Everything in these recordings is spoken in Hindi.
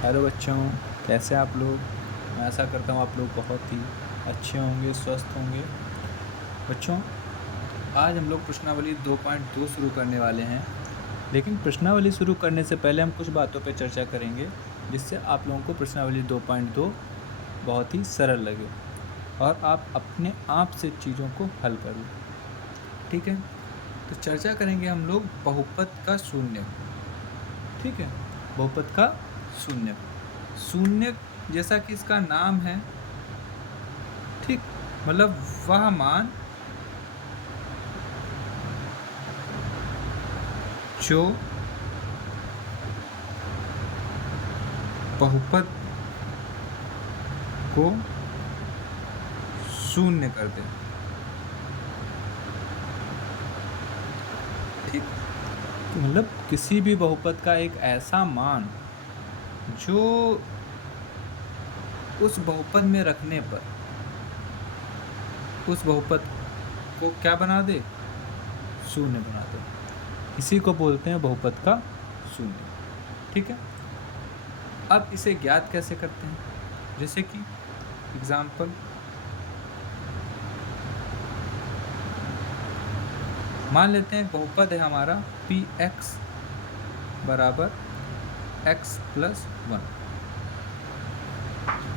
हेलो बच्चों, कैसे आप लोग। मैं आशा करता हूँ आप लोग बहुत ही अच्छे होंगे, स्वस्थ होंगे। बच्चों, आज हम लोग प्रश्नावली 2.2 शुरू करने वाले हैं। लेकिन प्रश्नावली शुरू करने से पहले हम कुछ बातों पर चर्चा करेंगे, जिससे आप लोगों को प्रश्नावली 2.2 बहुत ही सरल लगे और आप अपने आप से चीज़ों को हल करो। ठीक है, तो चर्चा करेंगे हम लोग बहुपद का शून्य। ठीक है, बहुपद का शून्य। शून्य जैसा कि इसका नाम है, ठीक, मतलब वह मान जो बहुपद को शून्य कर दे। ठीक, तो मतलब किसी भी बहुपद का एक ऐसा मान जो उस बहुपद में रखने पर उस बहुपद को क्या बना दे, शून्य बना दे। इसी को बोलते हैं बहुपद का शून्य। ठीक है, अब इसे ज्ञात कैसे करते हैं, जैसे कि एग्जाम्पल, मान लेते हैं बहुपद है हमारा पी एक्स बराबर एक्स प्लस 1।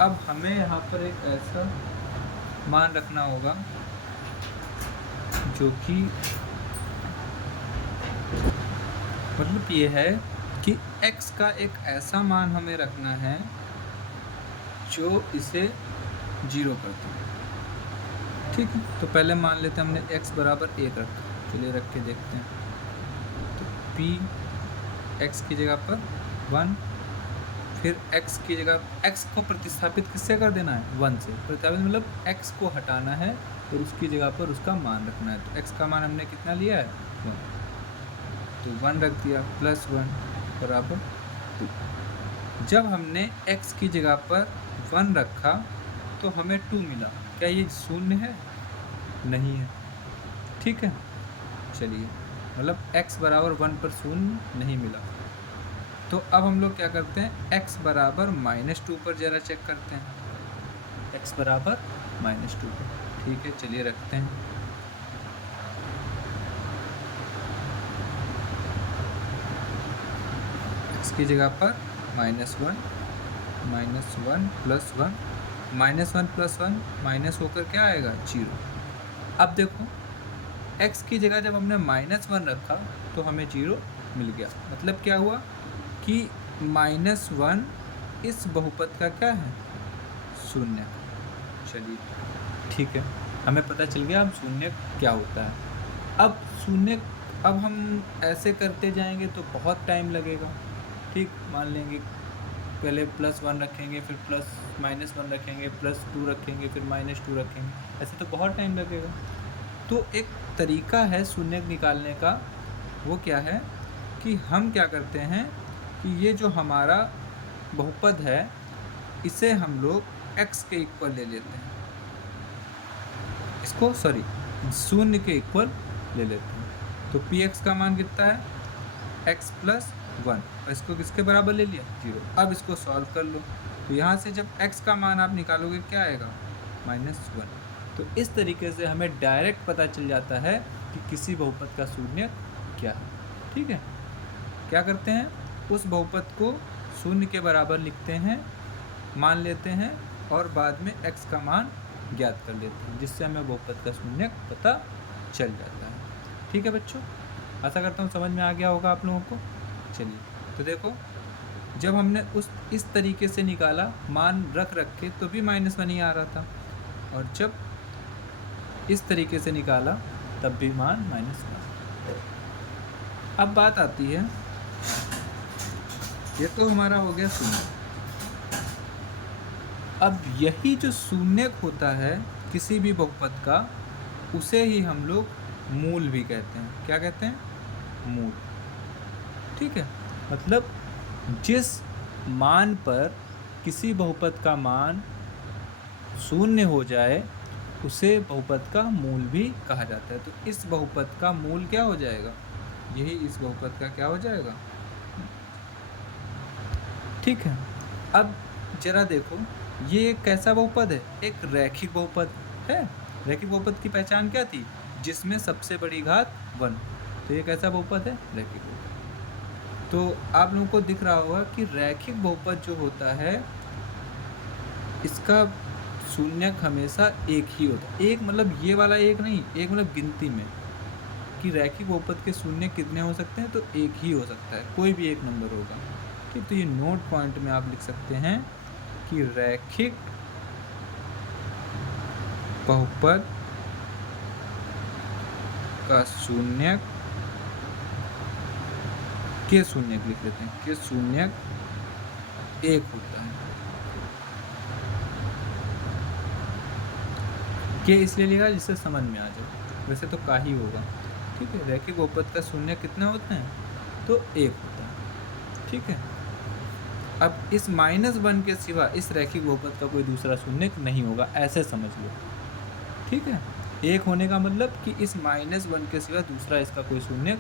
अब हमें यहाँ पर एक ऐसा मान रखना होगा जो कि मतलब ये है कि x का एक ऐसा मान हमें रखना है जो इसे 0 कर दे। ठीक है, तो पहले मान लेते हैं हमने x बराबर 1 रखा। चलिए रख के देखते हैं। तो p x की जगह पर 1, फिर x की जगह x को प्रतिस्थापित किससे कर देना है, 1 से। प्रतिस्थापित मतलब x को हटाना है और उसकी जगह पर उसका मान रखना है। तो x का मान हमने कितना लिया है, 1, तो 1 रख दिया, प्लस 1 बराबर 2। जब हमने x की जगह पर 1 रखा तो हमें 2 मिला। क्या ये शून्य है, नहीं है। ठीक है, चलिए, मतलब x बराबर 1 पर शून्य नहीं मिला। तो अब हम लोग क्या करते हैं, x बराबर -2 पर जरा चेक करते हैं। x बराबर -2 पर, ठीक है, चलिए रखते हैं। x की जगह पर -1 प्लस 1, -1 प्लस 1 माइनस होकर क्या आएगा, 0। अब देखो, x की जगह जब हमने -1 रखा तो हमें 0 मिल गया। मतलब क्या हुआ कि -1 इस बहुपद का क्या है, शून्य। चलिए ठीक है, हमें पता चल गया अब शून्य क्या होता है। अब शून्य, अब हम ऐसे करते जाएंगे तो बहुत टाइम लगेगा। ठीक, मान लेंगे पहले +1 रखेंगे, फिर -1 रखेंगे, +2 रखेंगे, फिर -2 रखेंगे, ऐसे तो बहुत टाइम लगेगा। तो एक तरीका है शून्य निकालने का, वो क्या है कि हम क्या करते हैं कि ये जो हमारा बहुपद है इसे हम लोग x के इक्वल ले लेते हैं, इसको शून्य के इक्वल ले लेते हैं। तो px का मान कितना है, x प्लस 1, और इसको किसके बराबर ले लिया, 0। अब इसको सॉल्व कर लो, तो यहाँ से जब x का मान आप निकालोगे क्या आएगा, -1। तो इस तरीके से हमें डायरेक्ट पता चल जाता है कि किसी बहुपद का शून्य क्या है। ठीक है, क्या करते हैं, उस बहुपद को शून्य के बराबर लिखते हैं, मान लेते हैं, और बाद में x का मान ज्ञात कर लेते हैं, जिससे हमें बहुपद का शून्य पता चल जाता है। ठीक है बच्चों, आशा करता हूँ समझ में आ गया होगा आप लोगों को। चलिए, तो देखो, जब हमने इस तरीके से निकाला मान रख के तो भी -1 ही आ रहा था, और जब इस तरीके से निकाला तब भी मान -1। अब बात आती है, ये तो हमारा हो गया शून्य। अब यही जो शून्य होता है किसी भी बहुपद का, उसे ही हम लोग मूल भी कहते हैं। क्या कहते हैं, मूल। ठीक है, मतलब जिस मान पर किसी बहुपद का मान शून्य हो जाए उसे बहुपद का मूल भी कहा जाता है। तो इस बहुपद का मूल क्या हो जाएगा, यही इस बहुपद का क्या हो जाएगा। ठीक है, अब जरा देखो, ये एक कैसा बहुपद है? एक रैखिक बहुपद है। रैखिक बहुपद की पहचान क्या थी? जिसमें सबसे बड़ी घात 1। तो ये कैसा बहुपद है? रैखिक बहुपद। तो आप लोगों को दिख रहा होगा कि रैखिक बहुपद जो होता है, इसका शून्यक हमेशा एक ही होता है। एक मतलब ये वाला एक नहीं, एक मतलब गिनती में, कि रैखिक बहुपद के शून्य कितने हो सकते हैं? तो एक ही हो सकता है, कोई भी एक नंबर होगा। ठीक, तो ये नोट पॉइंट में आप लिख सकते हैं कि रैखिक बहुपद का शून्यक के शून्यक लिख लेते हैं, के शून्यक एक होता है। के इसलिए लिखा जिससे समझ में आ जाए, वैसे तो का ही होगा। ठीक है, रैखिक बहुपद का शून्य कितने होते हैं? तो एक होता है। ठीक है, अब इस -1 के सिवा इस रैखिक बहुपद का कोई दूसरा शून्य नहीं होगा, ऐसे समझ लो। ठीक है, एक होने का मतलब कि इस -1 के सिवा दूसरा इसका कोई शून्य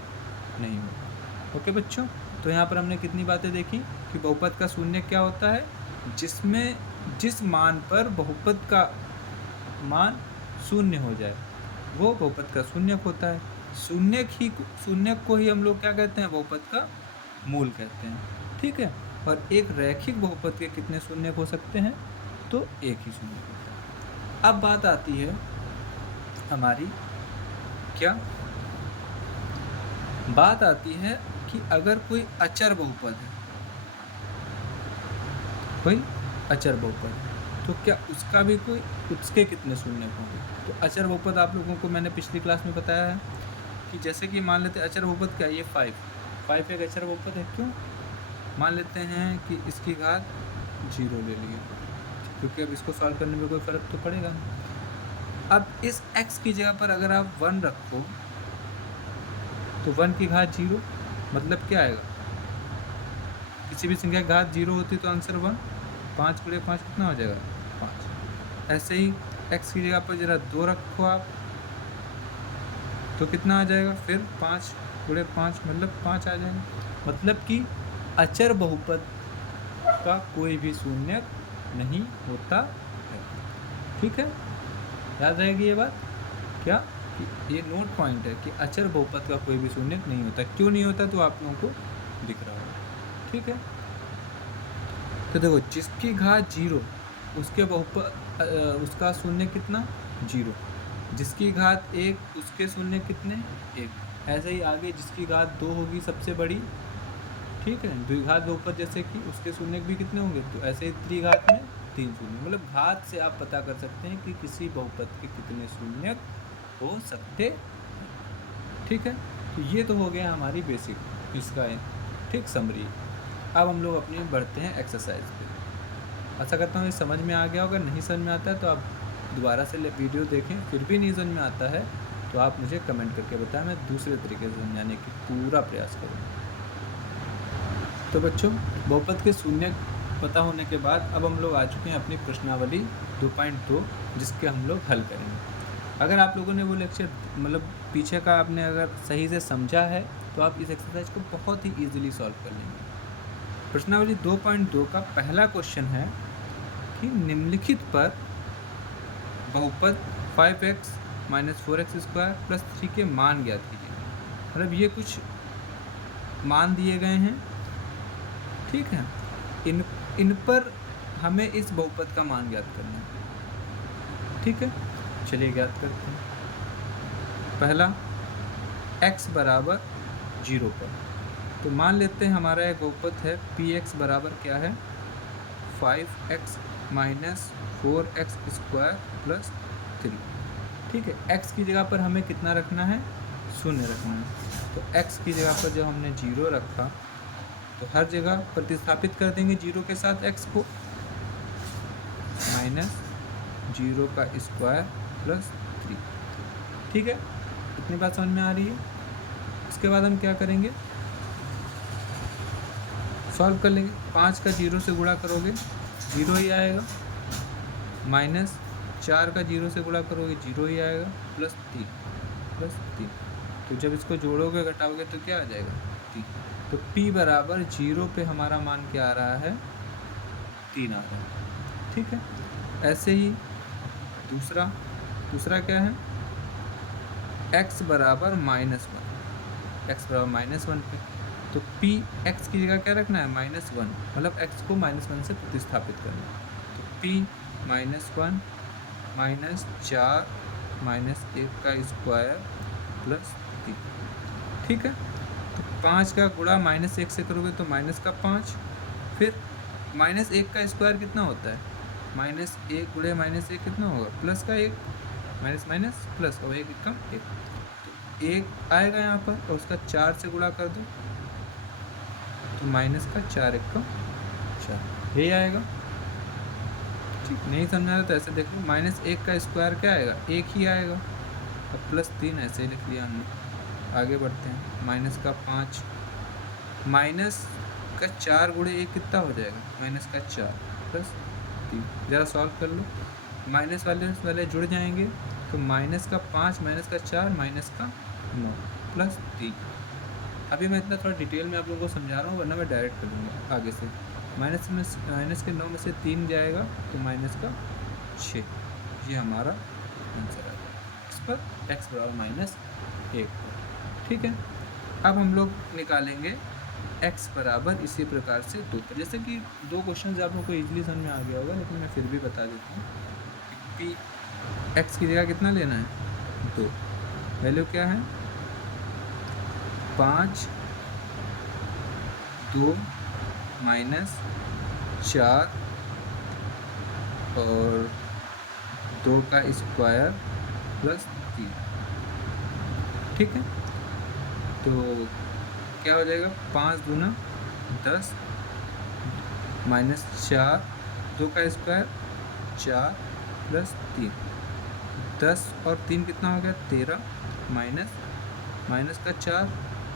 नहीं होगा। ओके बच्चों, तो यहाँ पर हमने कितनी बातें देखी कि बहुपद का शून्य क्या होता है? जिसमें जिस मान पर बहुपद का मान शून्य हो जाए, वो बहुपद का शून्यक होता है। शून्यक को ही हम लोग क्या कहते हैं? बहुपद का मूल कहते हैं। ठीक है, और एक रैखिक बहुपद के कितने शून्यक हो सकते हैं? तो एक ही शून्यक होता है। अब बात आती है हमारी, क्या बात आती है कि अगर कोई अचर बहुपद है, कोई अचर बहुपद, तो क्या उसका भी कोई, उसके कितने शून्यक होंगे? तो अचर बहुपद आप लोगों को मैंने पिछली क्लास में बताया है कि जैसे कि मान लेते हैं अचर बहुपद क्या है? ये 5 एक अचर बहुपद है। क्यों? मान लेते हैं कि इसकी घात 0 ले लिए, क्योंकि अब इसको सॉल्व करने में कोई फ़र्क तो पड़ेगा नहीं। अब इस x की जगह पर अगर आप 1 रखो, तो 1 की घात 0, मतलब क्या आएगा? किसी भी संख्या की घात 0 होती तो आंसर 1। 5 × 5 कितना हो जाएगा? 5। ऐसे ही x की जगह पर जरा 2 रखो आप, तो कितना आ जाएगा? फिर 5 × 5 मतलब 5 आ जाएगा। मतलब कि अचर बहुपद का कोई भी शून्यक नहीं होता है। ठीक है, याद रहेगी ये बात क्या? कि ये नोट पॉइंट है कि अचर बहुपद का कोई भी शून्यक नहीं होता। क्यों नहीं होता? तो आप लोगों को दिख रहा है। ठीक है, तो देखो, जिसकी घात 0 उसके बहुपद उसका शून्य कितना? 0। जिसकी घात 1 उसके शून्य कितने? 1। ऐसे ही आगे जिसकी घात 2 होगी सबसे बड़ी, ठीक है, द्विघात बहुपद जैसे कि उसके शून्य भी कितने होंगे? तो ऐसे ही त्रिघात में 3 शून्य। मतलब घात से आप पता कर सकते हैं कि किसी बहुपद के कितने शून्य हो सकते हैं। ठीक है, तो ये तो हो गया हमारी बेसिक इसका है, ठीक, समरी। अब हम लोग अपनी बढ़ते हैं एक्सरसाइज पे। आशा करता हूँ ये समझ में आ गया होगा। नहीं समझ में आता है तो आप दोबारा से वीडियो देखें, फिर भी नहीं समझ में आता है तो आप मुझे कमेंट करके बताएं, मैं दूसरे तरीके से समझाने की पूरा प्रयास करूँगा। तो बच्चों, बहुपद के शून्य पता होने के बाद अब हम लोग आ चुके हैं अपनी प्रश्नावली 2.2, जिसके हम लोग हल करेंगे। अगर आप लोगों ने वो लेक्चर मतलब पीछे का आपने अगर सही से समझा है तो आप इस एक्सरसाइज को बहुत ही ईजिली सॉल्व कर लेंगे। प्रश्नावली 2.2 का पहला क्वेश्चन है कि निम्नलिखित पर बहुपद 5x - 4x² + 3 के मान ज्ञात कीजिए। मतलब ये कुछ मान दिए गए हैं, ठीक है, इन पर हमें इस बहुपद का मान ज्ञात करना है। ठीक है, चलिए ज्ञात करते हैं। पहला, x बराबर 0 पर, तो मान लेते हैं हमारा एक बहुपद है px बराबर क्या है? 5x - 4x² + 3। ठीक है, x की जगह पर हमें कितना रखना है? 0 रखना है। तो x की जगह पर जब हमने 0 रखा तो हर जगह प्रतिस्थापित कर देंगे 0 के साथ x को, -0 का स्क्वायर + 3। ठीक है, इतनी बात समझ में आ रही है? इसके बाद हम क्या करेंगे? सॉल्व कर लेंगे। 5 का 0 से गुणा करोगे 0 ही आएगा, -4 का 0 से गुणा करोगे 0 ही आएगा, +3 तो जब इसको जोड़ोगे घटाओगे तो क्या आ जाएगा? 3। तो p बराबर 0 पे हमारा मान क्या आ रहा है? 3 आ रहा है। ठीक है, ऐसे ही दूसरा क्या है, x बराबर -1, x बराबर -1 पे तो p x की जगह क्या रखना है, -1, मतलब x को -1 से प्रतिस्थापित करना है। तो p -1 -4 -1 का स्क्वायर प्लस 3। ठीक है, तो 5 का गुणा -1 से करोगे तो -5, फिर -1 का स्क्वायर कितना होता है, -1 गुणे -1 कितना होगा, प्लस का 1, माइनस माइनस प्लस और 1 कम 1, तो 1 आएगा यहाँ पर और उसका 4 से गुणा कर दो तो माइनस का 4 1 कम 4, यही आएगा। ठीक, नहीं समझा रहा तो ऐसे देख लो, -1 का स्क्वायर क्या आएगा, 1 ही आएगा, अब +3 ऐसे ही लिख लिया हमने। आगे बढ़ते हैं, -5 माइनस का 4 गुणे 1 कितना हो जाएगा, -4 प्लस 3, ज़रा सॉल्व कर लो, माइनस वाले जुड़ जाएंगे तो -5 -4 -9 प्लस 3। अभी मैं इतना थोड़ा डिटेल में आप लोगों को समझा रहा हूँ, वरना मैं डायरेक्ट कर दूँगा आगे से। माइनस के 9 में से 3 जाएगा तो -6, ये हमारा आंसर आ जाएगा इस पर x बराबर -1। ठीक है, अब हम लोग निकालेंगे x बराबर इसी प्रकार से 2 पर। जैसे कि 2 क्वेश्चन आप लोगों को ईजिली समझ में आ गया होगा, लेकिन मैं फिर भी बता देता हूँ कि x की जगह कितना लेना है, 2, वैल्यू क्या है 5 2 -4 और 2 का स्क्वायर प्लस 3। ठीक है, तो क्या हो जाएगा, 5 दूना 10 -4, 2 का स्क्वायर 4 प्लस 3, 10 और 3 कितना हो गया 13, माइनस का 4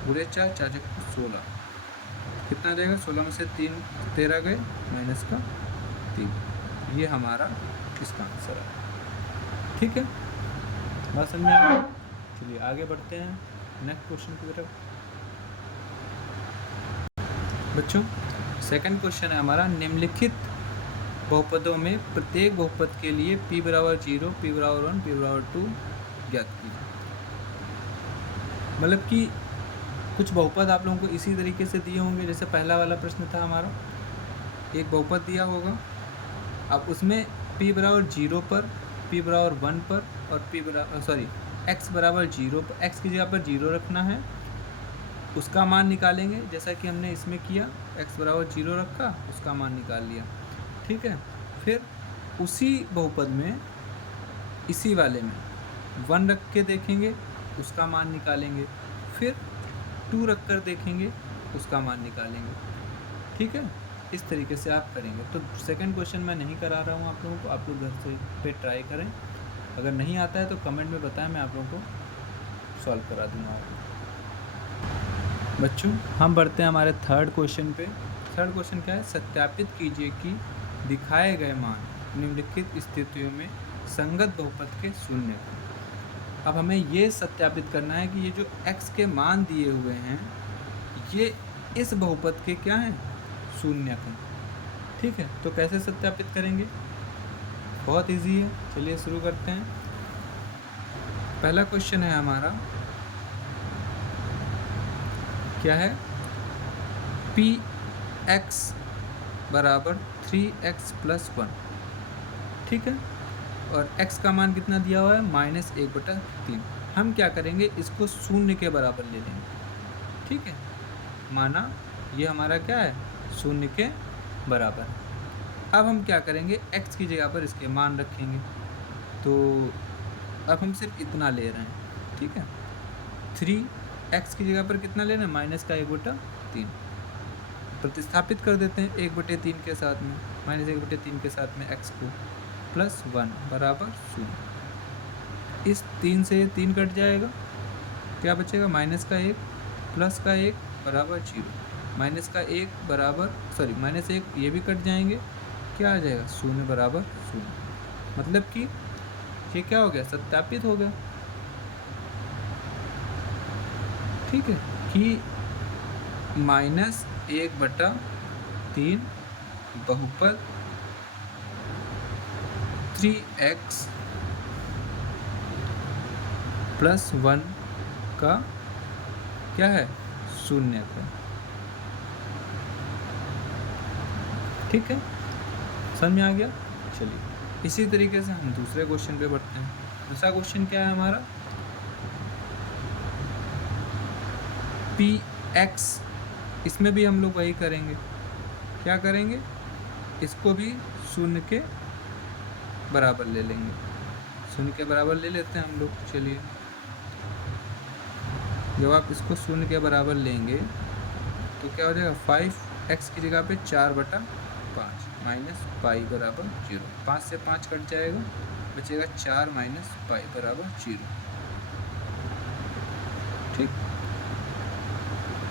गुणे 4 4 16, कितना देगा, 16 में से 13 गए, माइनस का 3, ये हमारा इसका आंसर है। ठीक है, बात समझ में आ गई। चलिए आगे बढ़ते हैं नेक्स्ट क्वेश्चन की तरफ। बच्चों, सेकंड क्वेश्चन है हमारा, निम्नलिखित बहुपदों में प्रत्येक बहुपद के लिए p बराबर 0, p बराबर 1, p बराबर 2 ज्ञात कीजिए। मतलब कि कुछ बहुपद आप लोगों को इसी तरीके से दिए होंगे, जैसे पहला वाला प्रश्न था हमारा, एक बहुपद दिया होगा, अब उसमें p बराबर 0 पर, p बराबर 1 पर और x बराबर 0 पर, x की जगह पर 0 रखना है, उसका मान निकालेंगे, जैसा कि हमने इसमें किया, x बराबर 0 रखा, उसका मान निकाल लिया। ठीक है, फिर उसी बहुपद में, इसी वाले में 1 रख के देखेंगे, उसका मान निकालेंगे, फिर 2 रख कर देखेंगे, उसका मान निकालेंगे। ठीक है, इस तरीके से आप करेंगे। तो सेकंड क्वेश्चन मैं नहीं करा रहा हूँ आप लोगों को, आप लोग घर से पे ट्राई करें, अगर नहीं आता है तो कमेंट में बताएं, मैं आप लोगों को सॉल्व करा दूँगा। बच्चों, हम बढ़ते हैं हमारे थर्ड क्वेश्चन पे। थर्ड क्वेश्चन क्या है, सत्यापित कीजिए कि दिखाए गए मान निम्नलिखित स्थितियों में संगत बहुपद के शून्य हैं। अब हमें ये सत्यापित करना है कि ये जो x के मान दिए हुए हैं, ये इस बहुपद के क्या हैं, शून्य हैं। ठीक है, तो कैसे सत्यापित करेंगे, बहुत इजी है, चलिए शुरू करते हैं। पहला क्वेश्चन है हमारा, क्या है, px बराबर 3x + 1। ठीक है, और x का मान कितना दिया हुआ है, -1/3। हम क्या करेंगे, इसको शून्य के बराबर ले लेंगे। ठीक है, माना ये हमारा क्या है, शून्य के बराबर। अब हम क्या करेंगे, x की जगह पर इसके मान रखेंगे, तो अब हम सिर्फ इतना ले रहे हैं। ठीक है, 3x की जगह पर कितना लेना है, -1/3, प्रतिस्थापित कर देते हैं 1/3 के साथ में, -1/3 के साथ में x को, +1 बराबर 0। इस 3 से 3 कट जाएगा, क्या बचेगा, -1 +1 बराबर 0, -1 बराबर -1 ये भी कट जाएंगे, क्या आ जाएगा, 0 बराबर 0। मतलब कि ये क्या हो गया, सत्यापित हो गया। ठीक है, कि -1/3 बहुपद 3x प्लस 1 का क्या है, शून्यक है। ठीक है, समझ में आ गया। चलिए इसी तरीके से हम दूसरे क्वेश्चन पे बढ़ते हैं। दूसरा क्वेश्चन क्या है हमारा, px, इसमें भी हम लोग वही करेंगे। क्या करेंगे, इसको भी शून्य के बराबर ले लेंगे। शून्य के बराबर ले लेते हैं हम लोग। चलिए जब आप इसको शून्य के बराबर लेंगे तो क्या हो जाएगा, 5x की जगह पे 4/5 माइनस पाई बराबर 0। 5 से 5 कट जाएगा, बचेगा 4 माइनस पाई बराबर 0। ठीक,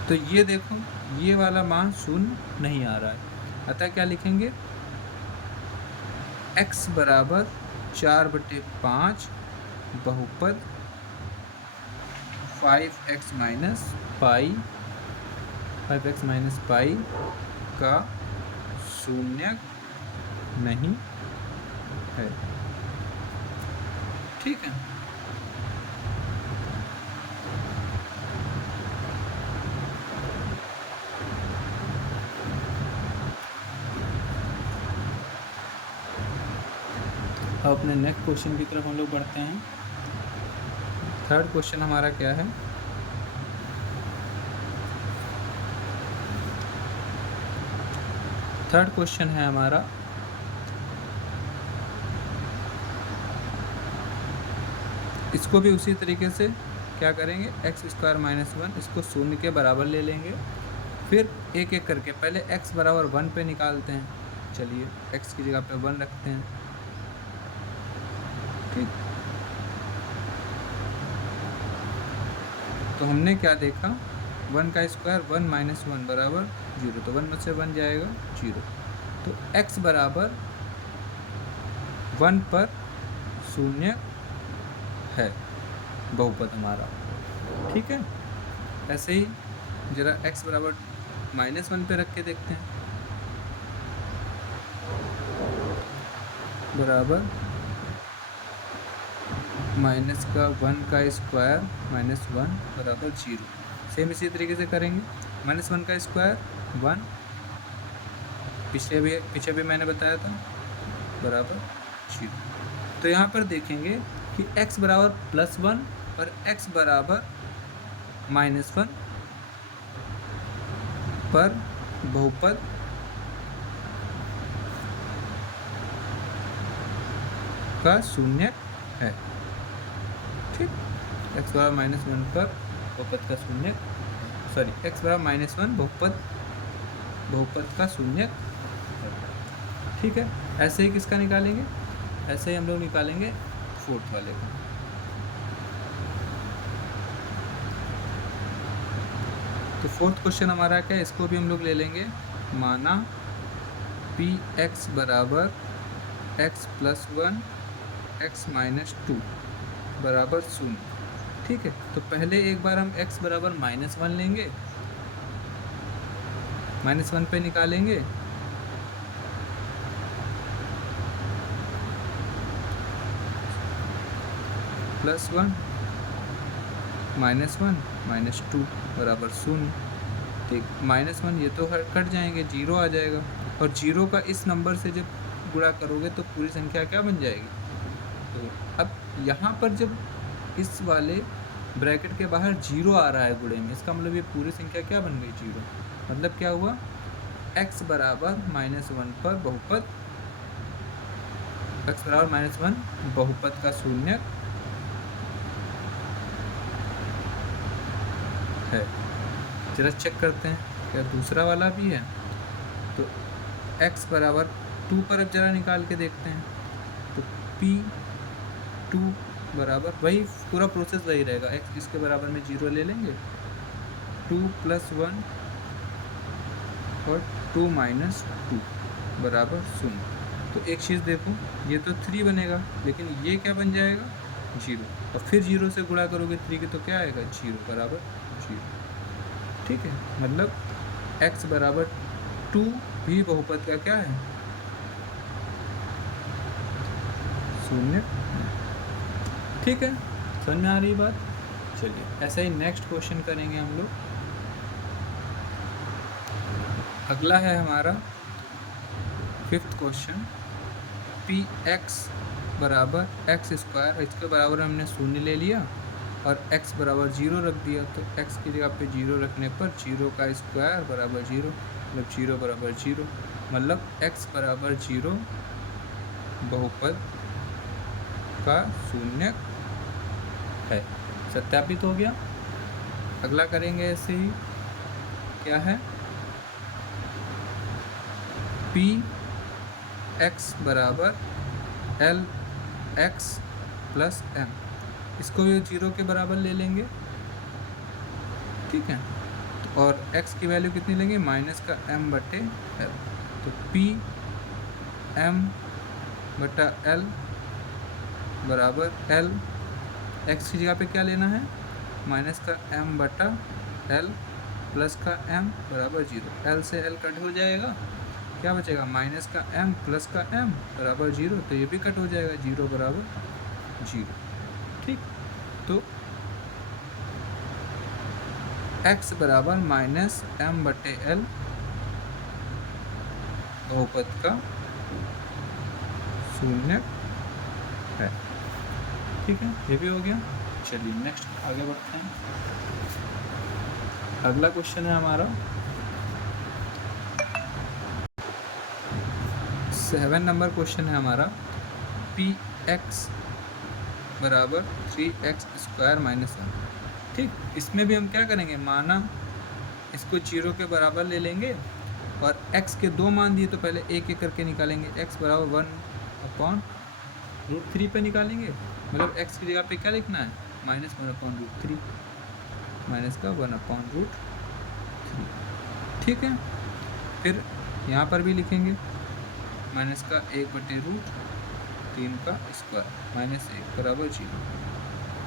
तो ये देखो ये वाला मान शून्य नहीं आ रहा है, अतः क्या लिखेंगे, x बराबर 4/5 बहुपद 5x माइनस पाई का शून्यक नहीं है। ठीक है, अब अपने नेक्स्ट क्वेश्चन की तरफ हम लोग बढ़ते हैं। थर्ड क्वेश्चन हमारा क्या है, थर्ड क्वेश्चन है हमारा, इसको भी उसी तरीके से क्या करेंगे, x² माइनस 1 इसको शून्य के बराबर ले लेंगे। फिर एक एक करके पहले x बराबर 1 पे निकालते हैं। चलिए x की जगह पे 1 रखते हैं। ठीक, तो हमने क्या देखा, 1 का स्क्वायर 1 माइनस 1 बराबर 0, तो 1 में से 1 जाएगा 0। तो x बराबर 1 पर शून्य है बहुपद हमारा। ठीक है, ऐसे ही जरा x बराबर -1 पे रख के देखते हैं। बराबर माइनस का 1 का स्क्वायर -1 बराबर 0। सेम इसी तरीके से करेंगे। -1 का स्क्वायर 1, पीछे भी मैंने बताया था, बराबर 0। तो यहाँ पर देखेंगे कि x बराबर +1 और x बराबर -1 पर बहुपद का शून्य है। ठीक, x बराबर -1 पर बहुपद का शून्य, सॉरी x बराबर -1 बहुपद का शून्य। ठीक है, ऐसे ही किसका निकालेंगे, ऐसे ही हम लोग निकालेंगे फोर्थ वाले का। तो फोर्थ क्वेश्चन हमारा क्या है, इसको भी हम लोग ले लेंगे। माना px बराबर x + 1 x - 2 बराबर 0। ठीक है, तो पहले एक बार हम x बराबर -1 लेंगे, -1 पे निकालेंगे। +1 -1 -2 बराबर 0। ठीक, -1 ये तो कट जाएंगे, 0 आ जाएगा। और 0 का इस नंबर से जब गुणा करोगे तो पूरी संख्या क्या बन जाएगी। तो अब यहाँ पर जब इस वाले ब्रैकेट के बाहर 0 आ रहा है गुणे में, इसका मतलब ये पूरी संख्या क्या बन गई, 0। मतलब क्या हुआ, x बराबर -1 पर बहुपद, x बराबर -1 बहुपद का शून्य है। जरा चेक करते हैं क्या दूसरा वाला भी है। तो x बराबर 2 पर अब जरा निकाल के देखते हैं। तो p2 बराबर वही पूरा प्रोसेस वही रहेगा, x इसके बराबर में 0 ले लेंगे, 2 + 1 और 2 - 2 बराबर 0। तो एक चीज़ देखो, ये तो 3 बनेगा, लेकिन ये क्या बन जाएगा, 0। और फिर 0 से गुणा करोगे 3 की तो क्या आएगा, 0 बराबर 0। ठीक है, मतलब x बराबर 2 भी बहुपद का क्या है, शून्य। ठीक है, समझ में आ रही बात। चलिए ऐसा ही नेक्स्ट क्वेश्चन करेंगे हम लोग। अगला है हमारा 5th क्वेश्चन, पी एक्स बराबर एक्स स्क्वायर, इसके बराबर हमने शून्य ले लिया और x बराबर 0 रख दिया, तो x की जगह पे 0 रखने पर 0 का स्क्वायर बराबर 0, मतलब 0 बराबर 0, मतलब x बराबर 0 बहुपद का शून्य है। सत्यापित हो गया। अगला करेंगे ऐसे ही, क्या है, पी एक्स बराबर एल एक्स प्लस एम, इसको भी 0 के बराबर ले लेंगे। ठीक है, और x की वैल्यू कितनी लेंगे, माइनस का m बटे l, तो p m बटा l बराबर l, x की जगह पे क्या लेना है, माइनस का m बटा l प्लस का m बराबर 0, l से l कट हो जाएगा, क्या बचेगा, माइनस का m प्लस का m बराबर 0, तो ये भी कट हो जाएगा, 0 बराबर 0। ठीक, तो x बराबर माइनस m बटे l बहुपद का शून्य है। ठीक है, ये भी हो गया। चलिए नेक्स्ट आगे बढ़ते हैं। अगला क्वेश्चन है हमारा 7 नंबर क्वेश्चन है हमारा, पी एक्स बराबर 3x स्क्वायर माइनस 1। ठीक, इसमें भी हम क्या करेंगे, माना इसको 0 के बराबर ले लेंगे और x के 2 मान दिए तो पहले एक एक करके निकालेंगे। x बराबर 1/√3 पे निकालेंगे, मतलब x की जगह पे क्या लिखना है, माइनस 1/√3, माइनस का 1/√3। ठीक है, फिर यहाँ पर भी लिखेंगे माइनस का 1/√3 का स्क्वायर माइनस 1 बराबर 0।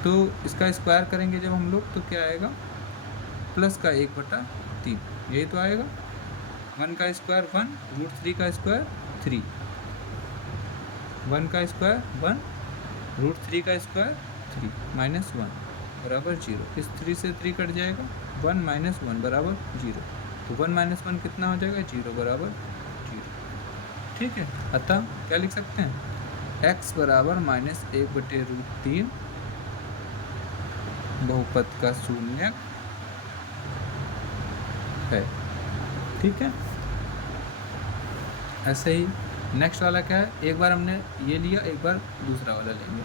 तो इसका स्क्वायर करेंगे जब हम लोग तो क्या आएगा, प्लस का 1/3, यही तो आएगा। 1 का स्क्वायर 1, √3 का स्क्वायर 3, 1 का स्क्वायर 1, √3 का स्क्वायर 3, माइनस 1 बराबर 0। इस 3 से 3 कट जाएगा, 1 माइनस 1 बराबर 0, तो 1 माइनस 1 कितना हो जाएगा, 0 बराबर 0। ठीक है, अतः क्या लिख सकते हैं, x बराबर माइनस 1/√3 बहुपद का शून्य है। ठीक है, ऐसे ही नेक्स्ट वाला क्या है, एक बार हमने ये लिया, एक बार दूसरा वाला लेंगे,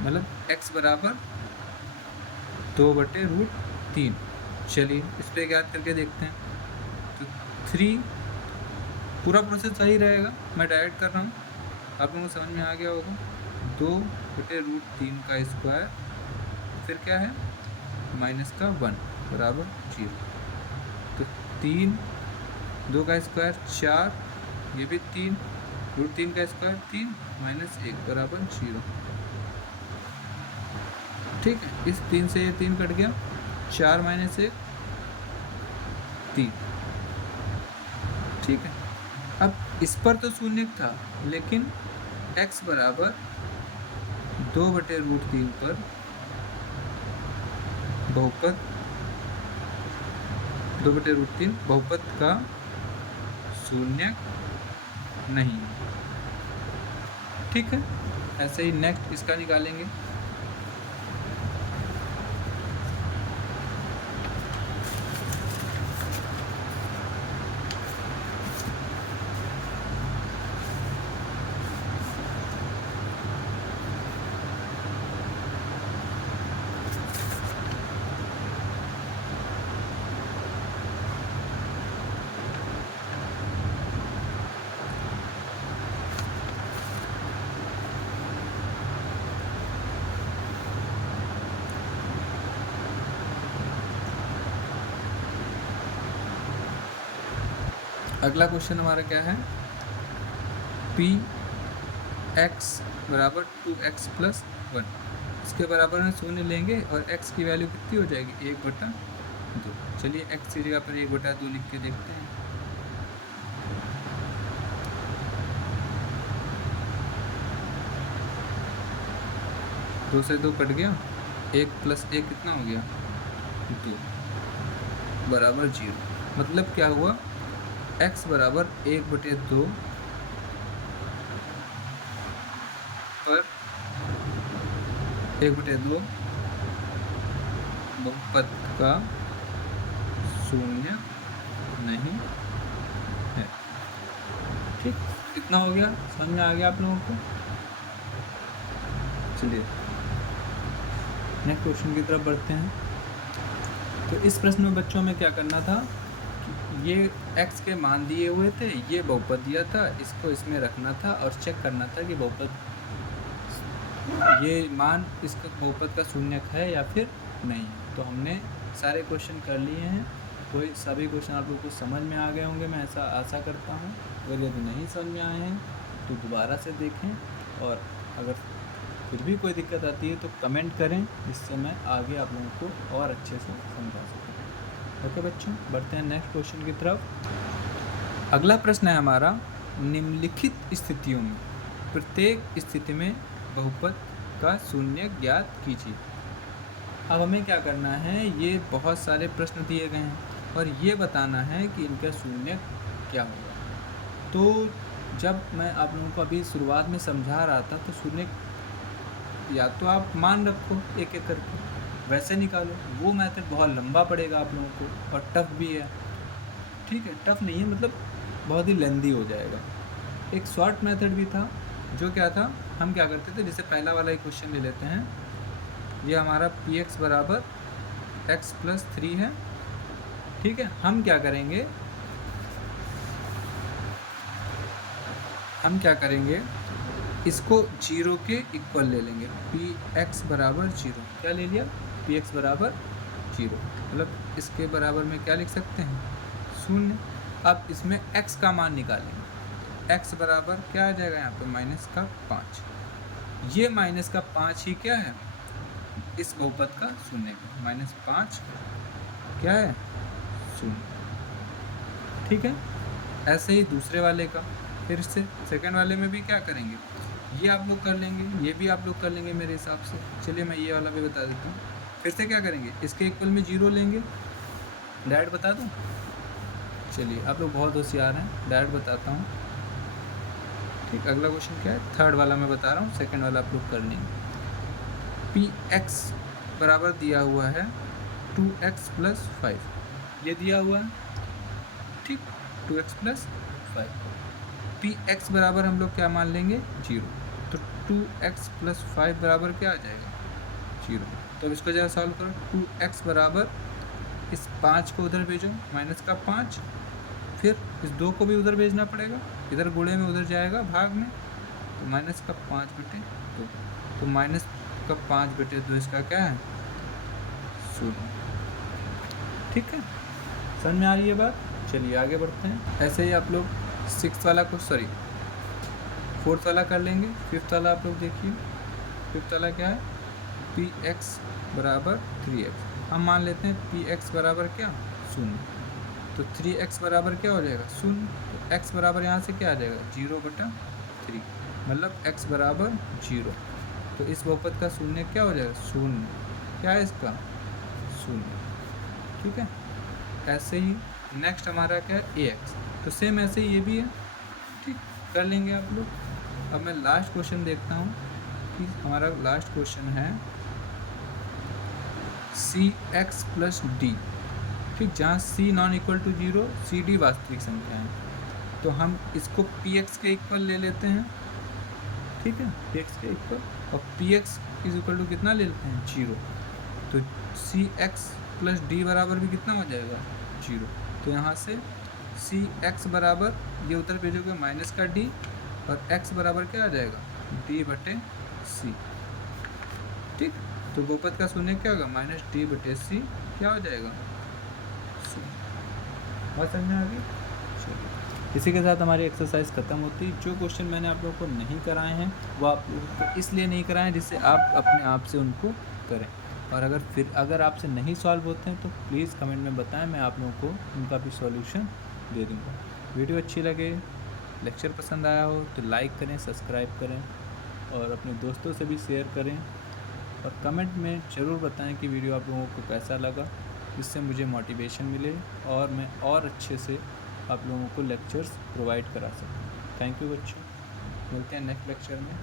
मतलब x बराबर 2/√3। चलिए इस पर याद करके देखते हैं। तो 3, पूरा प्रोसेस सही रहेगा, मैं डायरेक्ट कर रहा हूँ, आप लोगों को समझ में आ गया होगा। 2/√3 का स्क्वायर, फिर क्या है, माइनस का 1 बराबर 0, तो 3, 2 का स्क्वायर 4, ये भी 3, √3 का स्क्वायर 3, माइनस 1 बराबर 0। ठीक है, इस 3 से ये 3 कट गया, 4 माइनस 1 3। ठीक है, अब इस पर तो शून्य था, लेकिन x बराबर 2/√3 पर बहुपद 2/√3 बहुपद का शून्य नहीं। ठीक है, ऐसे ही नेक्स्ट इसका निकालेंगे। अगला क्वेश्चन हमारा क्या है, पी एक्स बराबर 2x प्लस 1, इसके बराबर में शून्य लेंगे और x की वैल्यू कितनी हो जाएगी, 1/2। चलिए x की जगह पर 1/2 लिख के देखते हैं। 2 से 2 कट गया, 1 प्लस 1 कितना हो गया, 2 बराबर 0। मतलब क्या हुआ, x बराबर 1/2 पर 1/2 बहुपद का शून्य नहीं है। ठीक, कितना हो गया, समझ में आ गया आप लोगों को। चलिए नेक्स्ट क्वेश्चन की तरफ बढ़ते हैं। तो इस प्रश्न में बच्चों में क्या करना था, ये x के मान दिए हुए थे, ये बहुपद दिया था, इसको इसमें रखना था और चेक करना था कि बहुपद ये मान इसका बहुपद का शून्यक है या फिर नहीं। तो हमने सारे क्वेश्चन कर लिए हैं, कोई सभी क्वेश्चन आप लोगों को समझ में आ गए होंगे, मैं ऐसा आशा करता हूँ। अगर यदि नहीं समझ में आए हैं तो दोबारा से देखें, और अगर फिर भी कोई दिक्कत आती है तो कमेंट करें, जिससे मैं आगे आप लोगों को और अच्छे से समझा सकूँ। ओके बच्चों, बढ़ते हैं नेक्स्ट क्वेश्चन की तरफ। अगला प्रश्न है हमारा, निम्नलिखित स्थितियों में प्रत्येक स्थिति में बहुपद का शून्य ज्ञात कीजिए। अब हमें क्या करना है, ये बहुत सारे प्रश्न दिए गए हैं और ये बताना है कि इनका शून्य क्या होगा। तो जब मैं आप लोगों को अभी शुरुआत में समझा रहा था तो शून्य या तो आप मान रखो एक एक करके वैसे निकालो, वो मेथड बहुत लंबा पड़ेगा आप लोगों को और टफ भी है। ठीक है, टफ नहीं है, मतलब बहुत ही लेंदी हो जाएगा। एक शॉर्ट मेथड भी था, जो क्या था, हम क्या करते थे, जैसे पहला वाला ही क्वेश्चन ले लेते हैं। ये हमारा px बराबर x प्लस 3 है। ठीक है, हम क्या करेंगे, इसको 0 के इक्वल ले लेंगे। px बराबर 0, क्या ले लिया, px बराबर 0, मतलब इसके बराबर में क्या लिख सकते हैं, शून्य। अब इसमें x का मान निकालेंगे, x बराबर क्या आ जाएगा यहाँ पे, -5। ये -5 ही क्या है, इस बहुपद का शून्य, -5 क्या है, शून्य। ठीक है, ऐसे ही दूसरे वाले का, फिर से सेकंड वाले में भी क्या करेंगे, ये आप लोग कर लेंगे, ये भी आप लोग कर लेंगे मेरे हिसाब से। चलिए मैं ये वाला भी बता देता हूँ। फिर से क्या करेंगे, इसके इक्वल में 0 लेंगे, डायरेक्ट बता दूँ। चलिए आप लोग बहुत होशियार हैं, डायरेक्ट बताता हूँ। ठीक, अगला क्वेश्चन क्या है, थर्ड वाला मैं बता रहा हूँ, सेकंड वाला आप लोग कर लेंगे। px बराबर दिया हुआ है 2x प्लस 5, ये दिया हुआ है। ठीक, 2x प्लस 5, px बराबर हम लोग क्या मान लेंगे, 0। तो 2x प्लस 5 बराबर क्या आ जाएगा, 0। तो अब इसको जरा सॉल्व करो। 2x बराबर, इस 5 को उधर भेजो, -5, फिर इस 2 को भी उधर भेजना पड़ेगा, इधर गुणे में उधर जाएगा भाग में, तो -5/2। तो -5/2 इसका क्या है, 0। ठीक है, समझ में आ रही है बात। चलिए आगे बढ़ते हैं। ऐसे ही आप लोग फोर्थ वाला कर लेंगे। फिफ्थ वाला आप लोग देखिए, फिफ्थ वाला क्या है, px बराबर 3x। हम मान लेते हैं px बराबर क्या, 0। तो 3x बराबर क्या हो जाएगा, 0। तो x बराबर यहाँ से क्या आ जाएगा, 0/3, मतलब x बराबर 0। तो इस बहुपद का शून्य क्या हो जाएगा, 0। क्या है इसका, 0। ठीक है, ऐसे ही नेक्स्ट हमारा क्या है, ax। तो सेम ऐसे ही ये भी है। ठीक, कर लेंगे आप लोग। अब मैं लास्ट क्वेश्चन देखता हूँ कि हमारा लास्ट क्वेश्चन है cx प्लस डी। ठीक, जहाँ c non equal to 0, C D वास्तविक संख्या है, तो हम इसको px के इक्वल ले लेते हैं। ठीक है, px के इक्वल, और px इज इक्वल टू कितना ले लेते हैं, 0। तो cx प्लस डी बराबर भी कितना हो जाएगा, 0। तो यहाँ से cx बराबर, ये उधर भेजोगे माइनस का d, और x बराबर क्या आ जाएगा, d/c। ठीक, तो बहुपद का शून्य क्या होगा, -d/c, क्या हो जाएगा, 0। बात समझ में आ गई। चलिए, इसी के साथ हमारी एक्सरसाइज खत्म होती है। जो क्वेश्चन मैंने आप लोगों को नहीं कराए हैं वो आप लोगों को इसलिए नहीं कराएं जिससे आप अपने आप से उनको करें, और अगर आपसे नहीं सॉल्व होते हैं तो प्लीज़ कमेंट में बताएं, मैं आप लोगों को उनका भी सॉल्यूशन दे दूँगा। वीडियो अच्छी लगे, लेक्चर पसंद आया हो तो लाइक करें, सब्सक्राइब करें और अपने दोस्तों से भी शेयर करें। और कमेंट में ज़रूर बताएं कि वीडियो आप लोगों को कैसा लगा, जिससे मुझे मोटिवेशन मिले और मैं और अच्छे से आप लोगों को लेक्चर्स प्रोवाइड करा सकूँ। थैंक यू बच्चों, मिलते हैं नेक्स्ट लेक्चर में।